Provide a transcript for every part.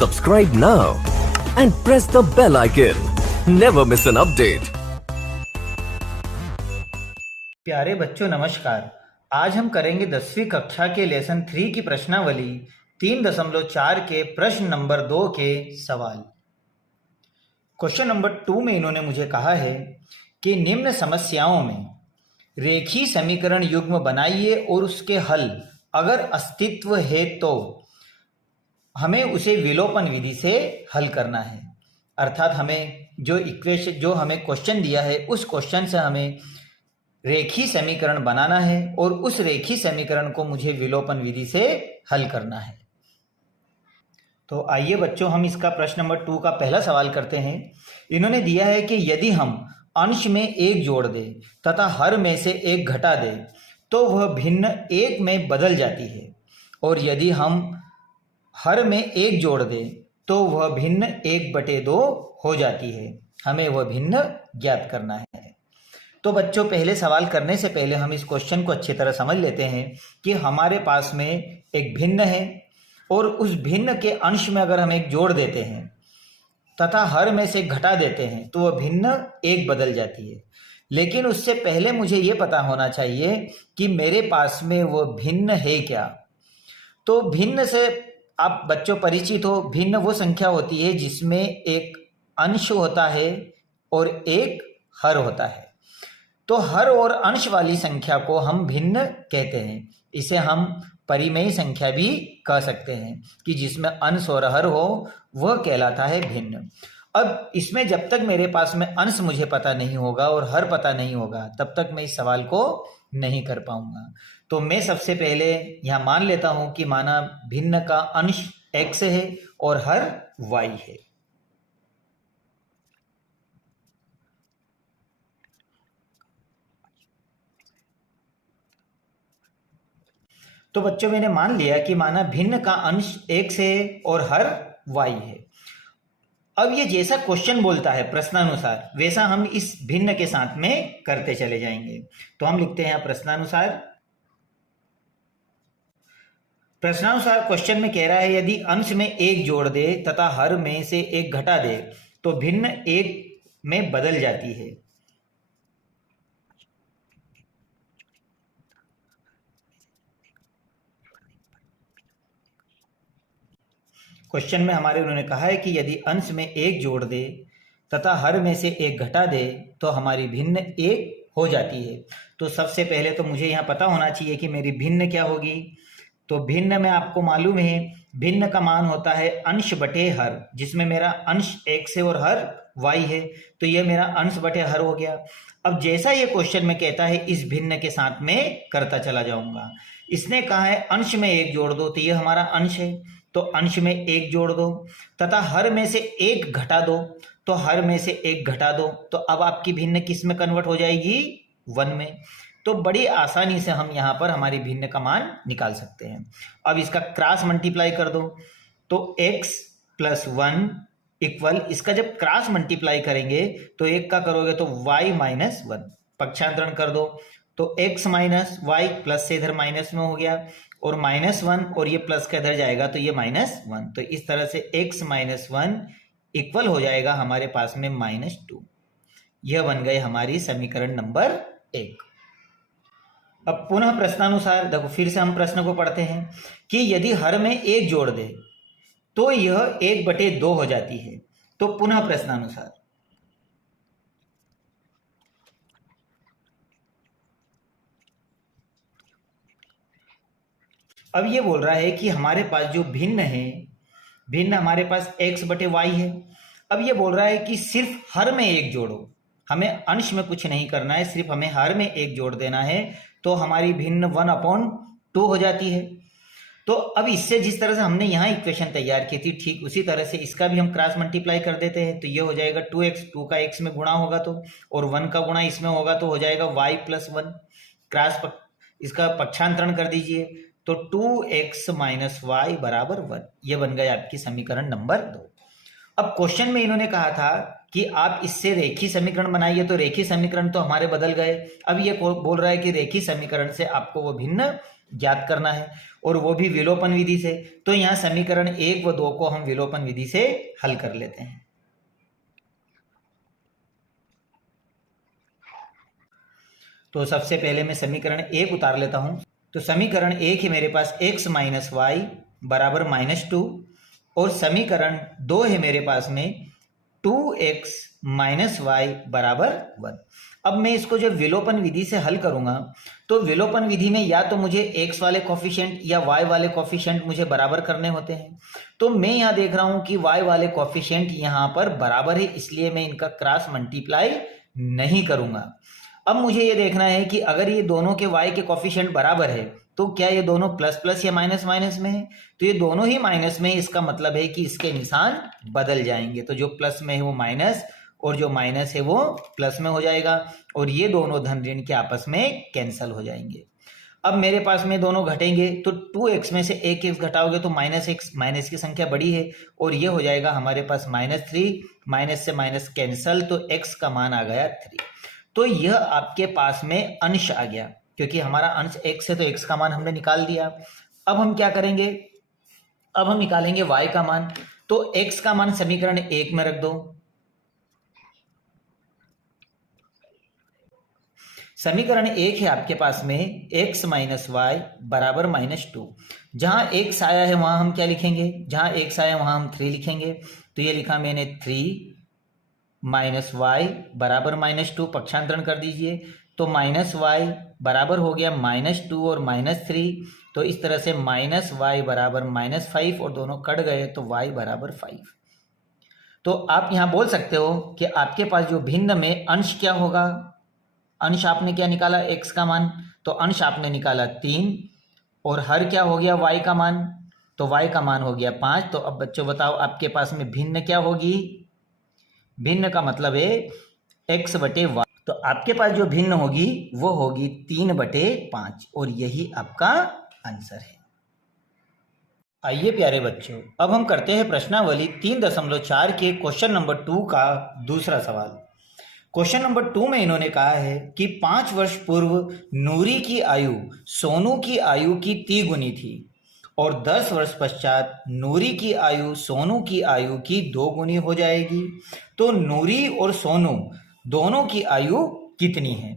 Subscribe now and press the bell icon. Never miss an update. प्यारे बच्चों नमस्कार। आज हम करेंगे 10वीं कक्षा के लेसन 3 की प्रश्नावली 3.4 के प्रश्न नंबर 2 के सवाल। क्वेश्चन नंबर 2 में इन्होंने मुझे कहा है कि निम्न समस्याओं में रेखीय समीकरण युग्म बनाइए और उसके हल अगर अस्तित्व है तो हमें उसे विलोपन विधि से हल करना है। अर्थात हमें जो हमें क्वेश्चन दिया है उस क्वेश्चन से हमें रेखीय समीकरण बनाना है और उस रेखीय समीकरण को मुझे विलोपन विधि से हल करना है। तो आइए बच्चों हम इसका प्रश्न नंबर 2 का पहला सवाल करते हैं। इन्होंने दिया है कि यदि हम अंश में 1 जोड़ दें तथा हर में से 1 घटा दें तो वह भिन्न 1 में बदल जाती है, और यदि हम हर में 1 जोड़ दें तो वह भिन्न 1/2 हो जाती है। हमें वह भिन्न ज्ञात करना है। तो बच्चों पहले सवाल करने से पहले हम इस क्वेश्चन को अच्छी तरह समझ लेते हैं कि हमारे पास में एक भिन्न है और उस भिन्न के अंश में अगर हम 1 जोड़ देते हैं तथा हर में से घटा देते हैं तो वह भिन्न 1 बदल जाती है। लेकिन उससे पहले मुझे ये पता होना चाहिए कि मेरे पास में वह भिन्न है क्या। तो भिन्न से आप बच्चों परिचित हो। भिन्न वो संख्या होती है जिसमें एक अंश होता है और एक हर होता है। तो हर और अंश वाली संख्या को हम भिन्न कहते हैं। इसे हम परिमेय संख्या भी कह सकते हैं कि जिसमें अंश और हर हो वह कहलाता है भिन्न। अब इसमें जब तक मेरे पास में अंश मुझे पता नहीं होगा और हर पता नहीं होगा तब तक मैं इस सवाल को नहीं कर पाऊंगा। तो मैं सबसे पहले यहां मान लेता हूं कि माना भिन्न का अंश x है और हर y है। तो बच्चों मैंने मान लिया कि माना भिन्न का अंश x है और हर y है। अब ये जैसा क्वेश्चन बोलता है प्रश्नानुसार वैसा हम इस भिन्न के साथ में करते चले जाएंगे। तो हम लिखते हैं प्रश्नानुसार क्वेश्चन में कह रहा है यदि अंश में 1 जोड़ दे तथा हर में से 1 घटा दे तो भिन्न 1 में बदल जाती है। क्वेश्चन में हमारे उन्होंने कहा है कि यदि अंश में 1 जोड़ दे तथा हर में से 1 घटा दे तो हमारी भिन्न 1 हो जाती है। तो सबसे पहले तो मुझे यहाँ पता होना चाहिए कि मेरी भिन्न क्या होगी। तो भिन्न में आपको मालूम है भिन्न का मान होता है अंश बटे हर, जिसमें मेरा अंश x है और हर y है। तो ये मेरा अंश बटे हर हो गया। अब जैसा ये क्वेश्चन में कहता है इस भिन्न के साथ में करता चला जाऊंगा। इसने कहा है अंश में 1 जोड़ दो तो ये हमारा अंश है, तो अंश में 1 जोड़ दो तथा हर में से 1 घटा दो तो हर में से 1 घटा दो। तो अब आपकी भिन्न किस में कन्वर्ट हो जाएगी 1 में। तो बड़ी आसानी से हम यहाँ पर हमारी भिन्न का मान निकाल सकते हैं। अब इसका क्रॉस मल्टीप्लाई कर दो तो x + 1 इक्वल, इसका जब क्रॉस मल्टीप्लाई करेंगे तो 1 का करोगे तो y - 1, पक्षांतरण कर दो तो x - y प्लस से इधर माइनस में हो गया और -1 और ये प्लस का इधर जाएगा तो ये -1। तो इस तरह से x - 1 इक्वल हो जाएगा हमारे पास में -2। यह बन गए हमारी समीकरण नंबर 1। अब पुनः प्रश्नानुसार देखो फिर से हम प्रश्न को पढ़ते हैं कि यदि हर में 1 जोड़ दे तो यह 1/2 हो जाती है। तो पुनः प्रश्नानुसार अब ये बोल रहा है कि हमारे पास जो भिन्न है, भिन्न हमारे पास x/y है। अब ये बोल रहा है कि सिर्फ हर में 1 जोड़ो, हमें अंश में कुछ नहीं करना है, सिर्फ हमें हर में 1 जोड़ देना है तो हमारी भिन्न 1/2 हो जाती है। तो अब इससे जिस तरह से हमने यहाँ इक्वेशन तैयार की थी ठीक उसी तरह से इसका भी हम क्रॉस मल्टीप्लाई कर देते हैं। तो ये हो जाएगा 2x, 2 का x में गुणा होगा तो, और 1 का गुणा इसमें होगा तो हो जाएगा y + 1। क्रॉस इसका पक्षांतरण कर दीजिए तो 2x - y = 1। ये बन गया आपकी समीकरण नंबर 2। अब क्वेश्चन में इन्होंने कहा था कि आप इससे रेखीय समीकरण बनाइए, तो रेखीय समीकरण तो हमारे बदल गए। अब ये बोल रहा है कि रेखीय समीकरण से आपको वो भिन्न ज्ञात करना है और वो भी विलोपन विधि से। तो यहाँ समीकरण 1 व 2 को हम विलोपन विधि से हल कर लेते हैं। तो सबसे पहले मैं समीकरण 1 उतार लेता हूं। तो समीकरण 1 है मेरे पास x माइनस वाई बराबर -2 और समीकरण 2 है मेरे पास में 2x माइनस वाई बराबर 1। अब मैं इसको जब विलोपन विधि से हल करूंगा तो विलोपन विधि में या तो मुझे x वाले कॉफिशिएंट या y वाले कॉफिशिएंट मुझे बराबर करने होते हैं। तो मैं यहाँ देख रहा हूं कि y वाले कॉफिशिएंट यहाँ पर बराबर है, इसलिए मैं इनका क्रॉस मल्टीप्लाई नहीं करूंगा। अब मुझे ये देखना है कि अगर ये दोनों के y के कॉफिशिएंट बराबर है तो क्या ये दोनों प्लस प्लस या माइनस माइनस में है? तो ये दोनों ही माइनस में, इसका मतलब है कि इसके निशान बदल जाएंगे। तो जो प्लस में है वो माइनस और जो माइनस है वो प्लस में हो जाएगा और ये दोनों धन ऋण के आपस में कैंसल हो जाएंगे। अब मेरे पास में दोनों घटेंगे तो 2x में से एक x घटाओगे तो -x, माइनस की संख्या बड़ी है और ये हो जाएगा हमारे पास -3, माइनस से माइनस कैंसल, तो x का मान आ गया 3। तो यह आपके पास में अंश आ गया, क्योंकि हमारा अंश x है तो x का मान हमने निकाल दिया। अब हम क्या करेंगे, अब हम निकालेंगे y का मान। तो x का मान समीकरण 1 में रख दो। समीकरण 1 है आपके पास में x माइनस वाई बराबर -2। जहां x आया है वहां हम क्या लिखेंगे, जहां x आया है वहां हम 3 लिखेंगे। तो ये लिखा मैंने 3 माइनस वाई बराबर -2, पक्षांतरण कर दीजिए तो माइनस वाई बराबर हो गया -2 और -3। तो इस तरह से माइनस वाई बराबर -5 और दोनों कट गए तो y बराबर 5। तो आप यहां बोल सकते हो कि आपके पास जो भिन्न में अंश क्या होगा, अंश आपने क्या निकाला x का मान, तो अंश आपने निकाला 3 और हर क्या हो गया y का मान, तो y का मान हो गया 5। तो अब बच्चों बताओ आपके पास में भिन्न क्या होगी, भिन्न का मतलब है x बटे y। तो आपके पास जो भिन्न होगी वो होगी 3/5 और यही आपका आंसर है। आइए प्यारे बच्चों, अब हम करते हैं प्रश्नावली 3.4 के क्वेश्चन नंबर 2 का दूसरा सवाल। क्वेश्चन नंबर 2 में इन्होंने कहा है कि 5 वर्ष पूर्व नूरी की आयु सोनू की आयु की 3 गुनी थी और 10 वर्ष पश्चात नूरी की आयु सोनू की आयु की 2 गुनी हो जाएगी। तो नूरी और सोनू दोनों की आयु कितनी है?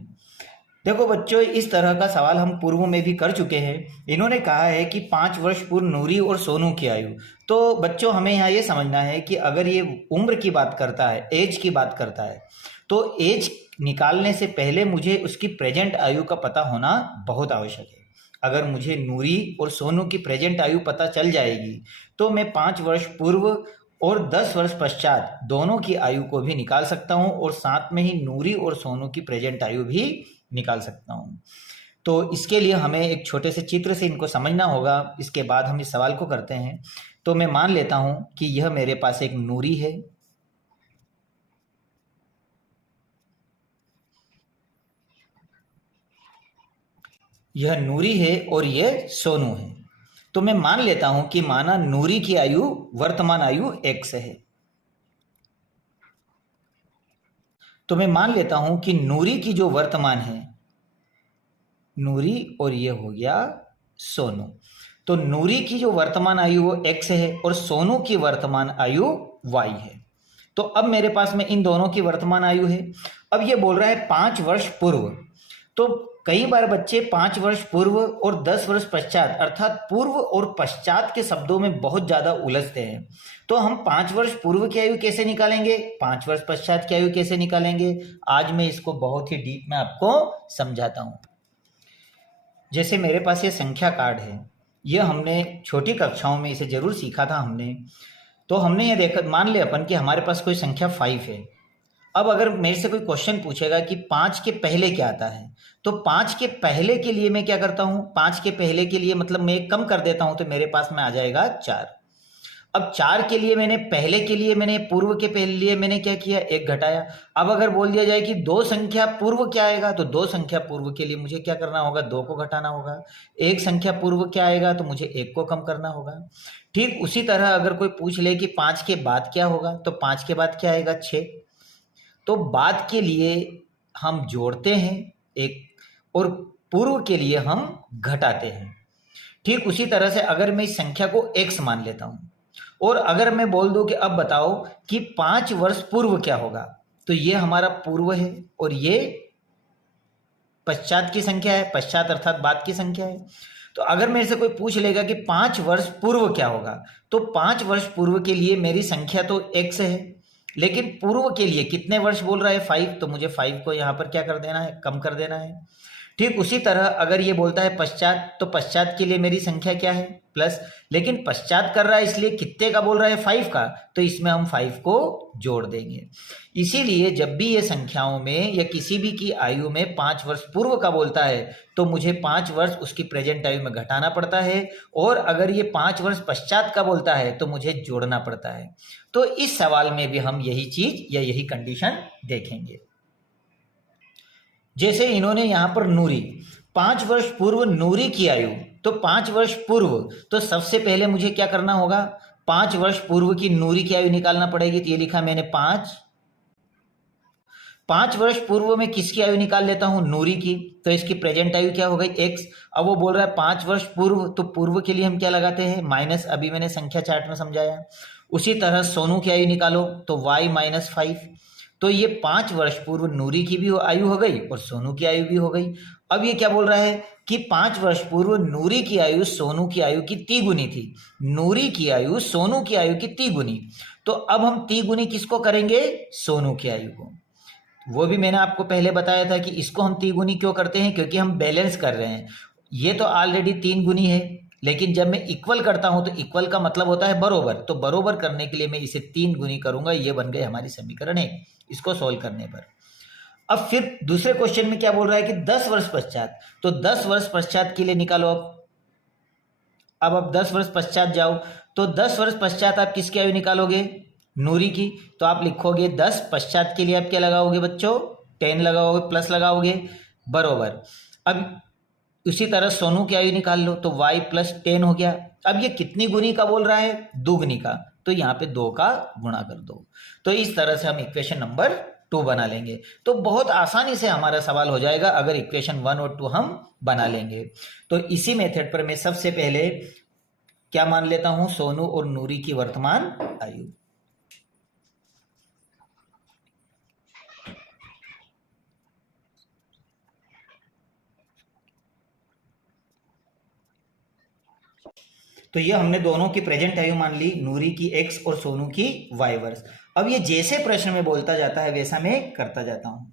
देखो बच्चों, इस तरह का सवाल हम पूर्व में भी कर चुके हैं। इन्होंने कहा है कि 5 वर्ष पूर्व नूरी और सोनू की आयु। तो बच्चों हमें यहाँ ये समझना है कि अगर ये उम्र की बात करता है, एज की बात करता है, तो एज निकालने से पहले मुझे उसकी प्रेजेंट आयु का पता होना बहुत आवश्यक है। अगर मुझे नूरी और सोनू की प्रेजेंट आयु पता चल जाएगी तो मैं 5 वर्ष पूर्व और 10 वर्ष पश्चात दोनों की आयु को भी निकाल सकता हूं और साथ में ही नूरी और सोनू की प्रेजेंट आयु भी निकाल सकता हूं। तो इसके लिए हमें एक छोटे से चित्र से इनको समझना होगा, इसके बाद हम इस सवाल को करते हैं। तो मैं मान लेता हूं कि यह मेरे पास एक नूरी है, यह नूरी है और यह सोनू है। तो मैं मान लेता हूं कि माना नूरी की आयु वर्तमान आयु x है। तो मैं मान लेता हूं कि नूरी की जो वर्तमान है, नूरी और ये हो गया सोनू। तो नूरी की जो वर्तमान आयु वो x है और सोनू की वर्तमान आयु y है। तो अब मेरे पास में इन दोनों की वर्तमान आयु है। अब ये बोल रहा है 5 वर्ष पूर्व। तो कई बार बच्चे 5 वर्ष पूर्व और 10 वर्ष पश्चात अर्थात पूर्व और पश्चात के शब्दों में बहुत ज्यादा उलझते हैं। तो हम 5 वर्ष पूर्व की आयु कैसे निकालेंगे, 5 वर्ष पश्चात की आयु कैसे निकालेंगे, आज मैं इसको बहुत ही डीप में आपको समझाता हूं। जैसे मेरे पास ये संख्या कार्ड है, ये हमने छोटी कक्षाओं में इसे जरूर सीखा था हमने। तो हमने ये देखा, मान ले अपन कि हमारे पास कोई संख्या 5 है। अब अगर मेरे से कोई क्वेश्चन पूछेगा कि 5 के पहले क्या आता है, तो 5 के पहले के लिए मैं क्या करता हूं, 5 के पहले के लिए मतलब मैं एक कम कर देता हूं तो मेरे पास में आ जाएगा 4। अब 4 के लिए मैंने पहले के लिए मैंने पूर्व के पहले लिए मैंने क्या किया, 1 घटाया। अब अगर बोल दिया जाए कि 2 संख्या पूर्व क्या आएगा, तो 2 संख्या पूर्व के लिए मुझे क्या करना होगा, 2 को घटाना होगा। 1 संख्या पूर्व क्या आएगा, तो मुझे 1 को कम करना होगा। ठीक उसी तरह अगर कोई पूछ ले कि 5 के बाद क्या होगा, तो 5 के बाद क्या आएगा, 6। तो बाद के लिए हम जोड़ते हैं 1 और पूर्व के लिए हम घटाते हैं। ठीक उसी तरह से अगर मैं इस संख्या को x मान लेता हूं और अगर मैं बोल दूं कि अब बताओ कि 5 वर्ष पूर्व क्या होगा, तो ये हमारा पूर्व है और ये पश्चात की संख्या है, पश्चात अर्थात बाद की संख्या है। तो अगर मेरे से कोई पूछ लेगा कि 5 वर्ष पूर्व क्या होगा, तो 5 वर्ष पूर्व के लिए मेरी संख्या तो x है, लेकिन पूर्व के लिए कितने वर्ष बोल रहा है 5, तो मुझे 5 को यहाँ पर क्या कर देना है, कम कर देना है। ठीक उसी तरह अगर ये बोलता है पश्चात, तो पश्चात के लिए मेरी संख्या क्या है, प्लस, लेकिन पश्चात कर रहा है इसलिए कितने का बोल रहा है 5 का, तो इसमें हम 5 को जोड़ देंगे। इसीलिए जब भी ये संख्याओं में या किसी भी की आयु में 5 वर्ष पूर्व का बोलता है तो मुझे 5 वर्ष उसकी प्रेजेंट आयु में घटाना पड़ता है, और अगर ये 5 वर्ष पश्चात का बोलता है तो मुझे जोड़ना पड़ता है। तो इस सवाल में भी हम यही चीज या यही कंडीशन देखेंगे। जैसे इन्होंने यहां पर नूरी, 5 वर्ष पूर्व नूरी की आयु, तो 5 वर्ष पूर्व, तो सबसे पहले मुझे क्या करना होगा, 5 वर्ष पूर्व की नूरी की आयु निकालना पड़ेगी। तो ये लिखा मैंने 5 वर्ष पूर्व में किसकी आयु निकाल लेता हूं, नूरी की, तो इसकी प्रेजेंट आयु क्या हो गई x। अब वो बोल रहा है 5 वर्ष पूर्व, तो पूर्व के लिए हम क्या लगाते हैं, माइनस, अभी मैंने संख्या चार्ट में समझाया। उसी तरह सोनू की आयु निकालो तो y माइनस 5, तो ये 5 वर्ष पूर्व नूरी की भी आयु हो गई और सोनू की आयु भी हो गई। अब ये क्या बोल रहा है कि 5 वर्ष पूर्व नूरी की आयु सोनू की आयु की तिगुनी थी, नूरी की आयु सोनू की आयु की तिगुनी। तो अब हम तिगुनी किसको करेंगे, सोनू की आयु को। वो भी मैंने आपको पहले बताया था कि इसको हम तिगुनी क्यों करते हैं, क्योंकि हम बैलेंस कर रहे हैं। ये तो ऑलरेडी 3 गुनी है, लेकिन जब मैं इक्वल करता हूं तो इक्वल का मतलब होता है बरोबर, तो बरोबर करने के लिए मैं इसे 3 गुनी करूंगा। ये बन गए हमारी समीकरण है, इसको सोल्व करने पर। अब फिर दूसरे क्वेश्चन में क्या बोल रहा है कि 10 वर्ष पश्चात, तो 10 वर्ष पश्चात के लिए निकालो। अब 10 वर्ष पश्चात जाओ, तो 10 वर्ष पश्चात आप किसकी आयु निकालोगे, नूरी की, तो आप लिखोगे 10, पश्चात के लिए आप क्या लगाओगे बच्चों, 10 लगाओगे, प्लस लगाओगे, बरोबर। अब उसी तरह सोनू की आयु निकाल लो, तो y प्लस 10 हो गया। अब ये कितनी गुनी का बोल रहा है, दुगनी का, तो यहाँ पे 2 का गुणा कर दो। तो इस तरह से हम इक्वेशन नंबर 2 बना लेंगे। तो बहुत आसानी से हमारा सवाल हो जाएगा अगर इक्वेशन 1 और 2 हम बना लेंगे। तो इसी मेथड पर मैं सबसे पहले क्या मान लेता हूं, सोनू और नूरी की वर्तमान आयु। तो ये हमने दोनों की प्रेजेंट आयु मान ली, नूरी की x और सोनू की y वर्ष। अब ये जैसे प्रश्न में बोलता जाता है वैसा मैं करता जाता हूं।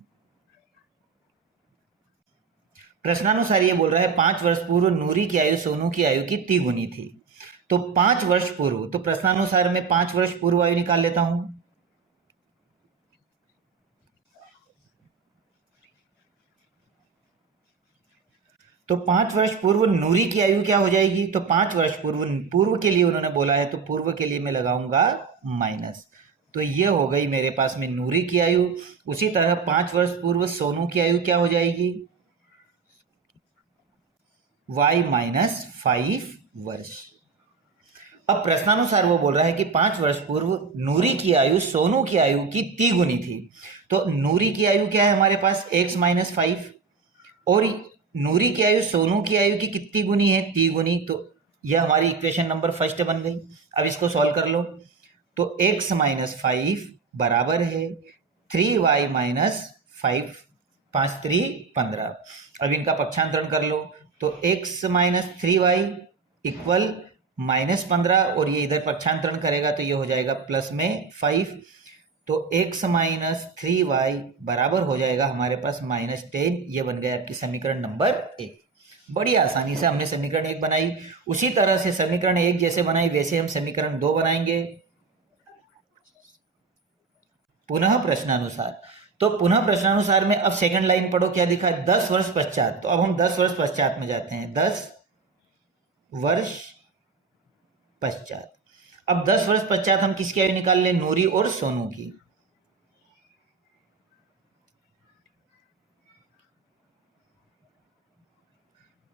प्रश्नानुसार ये बोल रहा है 5 वर्ष पूर्व नूरी की आयु सोनू की आयु की तिगुनी थी। तो 5 वर्ष पूर्व, तो प्रश्नानुसार मैं 5 वर्ष पूर्व आयु निकाल लेता हूं। तो 5 वर्ष पूर्व नूरी की आयु क्या हो जाएगी, तो 5 वर्ष पूर्व, पूर्व के लिए उन्होंने बोला है तो पूर्व के लिए मैं लगाऊंगा माइनस। तो ये हो गई मेरे पास में नूरी की आयु। उसी तरह 5 वर्ष पूर्व सोनू की आयु क्या हो जाएगी, y माइनस 5 वर्ष। अब प्रश्नानुसार वो बोल रहा है कि 5 वर्ष पूर्व नूरी की आयु सोनू की आयु की तिगुनी थी। तो नूरी की आयु क्या है हमारे पास, x माइनस 5, और नूरी की आयु सोनू की आयु की कितनी गुनी है, तिगुनी। तो यह हमारी इक्वेशन नंबर फर्स्ट बन गई। अब इसको सॉल्व कर लो, तो x माइनस 5 बराबर है 3y माइनस 5, 5 3 15। अब इनका पक्षांतरण कर लो, तो x minus 3y equal minus 15, और ये इधर पक्षांतरण करेगा तो ये हो जाएगा प्लस में 5। तो x माइनस 3y बराबर हो जाएगा हमारे पास माइनस 10। ये बन गया आपकी समीकरण नंबर 1। बड़ी आसानी से हमने समीकरण 1 बनाई। उसी तरह से समीकरण 1 जैसे बनाई वैसे हम समीकरण 2 बनाएंगे। पुनः प्रश्नानुसार, तो पुनः प्रश्नानुसार में अब सेकंड लाइन पढ़ो क्या दिखा है, 10 वर्ष पश्चात। तो अब हम 10 वर्ष पश्चात में जाते हैं, 10 वर्ष पश्चात। अब 10 वर्ष पश्चात हम किसकी आयु निकाल लें, नूरी और सोनू की।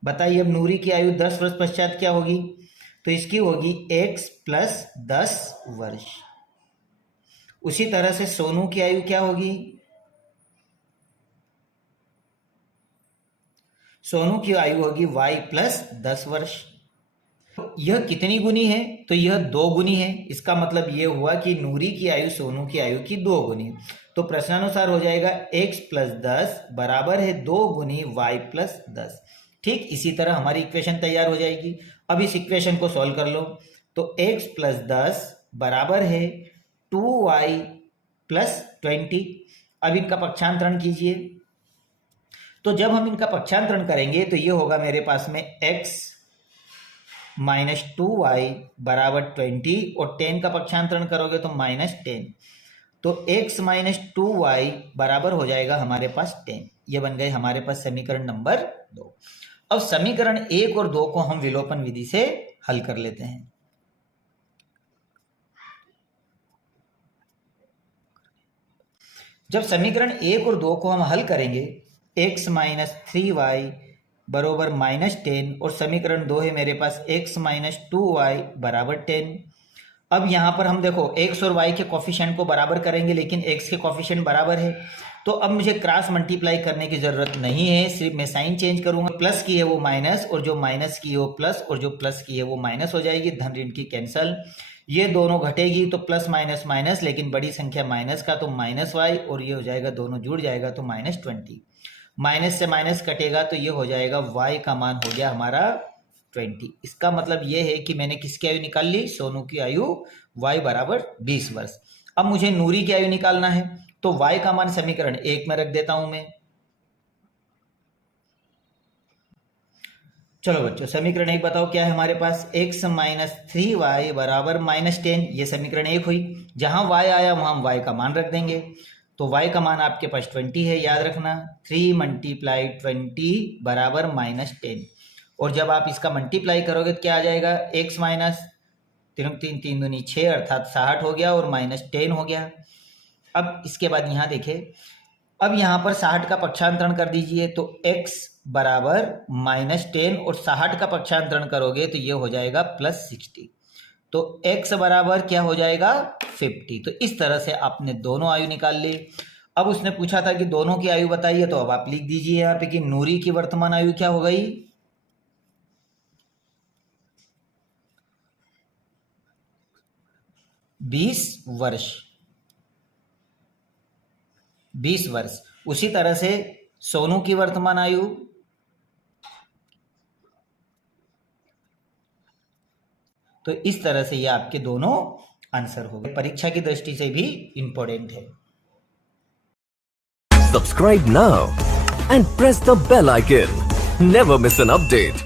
बताइए अब नूरी की आयु 10 वर्ष पश्चात क्या होगी, तो इसकी होगी x प्लस 10 वर्ष। उसी तरह से सोनू की आयु क्या होगी, सोनू की आयु होगी y प्लस 10 वर्ष। यह कितनी गुनी है? तो यह 2 गुनी है। इसका मतलब यह हुआ कि नूरी की आयु सोनू की आयु की 2 गुनी। तो प्रश्नानुसार हो जाएगा x + 10 बराबर है 2 गुनी y + 10। ठीक इसी तरह हमारी इक्वेशन तैयार हो जाएगी। अब इस इक्वेशन को सॉल्व कर लो। तो x + 10 बराबर है 2y + 20। अब इनका पक्षांतरण कीजिए। तो जब हम इनका पक्षांतरण करेंगे तो ये होगा मेरे पास में x - 2y बराबर 20 और 10 का पक्षांतरण करोगे तो -10। तो x - 2y बराबर हो जाएगा हमारे पास 10। ये बन गए हमारे पास समीकरण नंबर 2। अब समीकरण 1 और 2 को हम विलोपन विधि से हल कर लेते हैं। जब समीकरण 1 और 2 को हम हल करेंगे, x - 3y बराबर -10 और समीकरण 2 है मेरे पास x - 2y बराबर 10। अब यहाँ पर हम देखो x और y के कोफिशिएंट को बराबर करेंगे, लेकिन x के कोफिशिएंट बराबर है तो अब मुझे क्रॉस मल्टीप्लाई करने की जरूरत नहीं है, सिर्फ मैं साइन चेंज करूंगा। प्लस की है वो माइनस और जो माइनस की है वो प्लस और जो प्लस की है वो माइनस हो जाएगी। धन ऋण की कैंसल, ये दोनों घटेगी तो प्लस माइनस माइनस, लेकिन बड़ी संख्या माइनस का तो -y और ये हो जाएगा दोनों जुड़ जाएगा तो -20। माइनस से माइनस कटेगा तो ये हो जाएगा y का मान हो गया हमारा 20। इसका मतलब ये है कि मैंने किसकी आयु निकाल ली? सोनू की आयु y बराबर 20 वर्ष। अब मुझे नूरी की आयु निकालना है तो y का मान समीकरण 1 में रख देता हूं मैं। चलो बच्चों समीकरण 1 बताओ क्या है हमारे पास? x - 3y बराबर -10। ये समीकरण 1 हुई। जहां y आया वहां हम y का मान रख देंगे। तो y का मान आपके पास 20 है, याद रखना। 3 × 20 बराबर -10। और जब आप इसका मल्टीप्लाई करोगे तो क्या आ जाएगा? x माइनस 3 3 दूनी 6 अर्थात 60 हो गया और -10 हो गया। अब इसके बाद यहाँ देखें, अब यहाँ पर 60 का पक्षांतरण कर दीजिए तो x बराबर -10 और 60 का पक्षांतरण करोगे तो ये हो जाएगा +60। तो x बराबर क्या हो जाएगा? 50। तो इस तरह से आपने दोनों आयु निकाल ली। अब उसने पूछा था कि दोनों की आयु बताइए, तो अब आप लिख दीजिए यहाँ पे कि नूरी की वर्तमान आयु क्या हो गई? 20 वर्ष। 20 वर्ष। उसी तरह से सोनू की वर्तमान आयु तो इस तरह से ये आपके दोनों आंसर हो गए। परीक्षा की दृष्टि से भी इंपॉर्टेंट है। Subscribe now and press the bell icon. Never miss an update.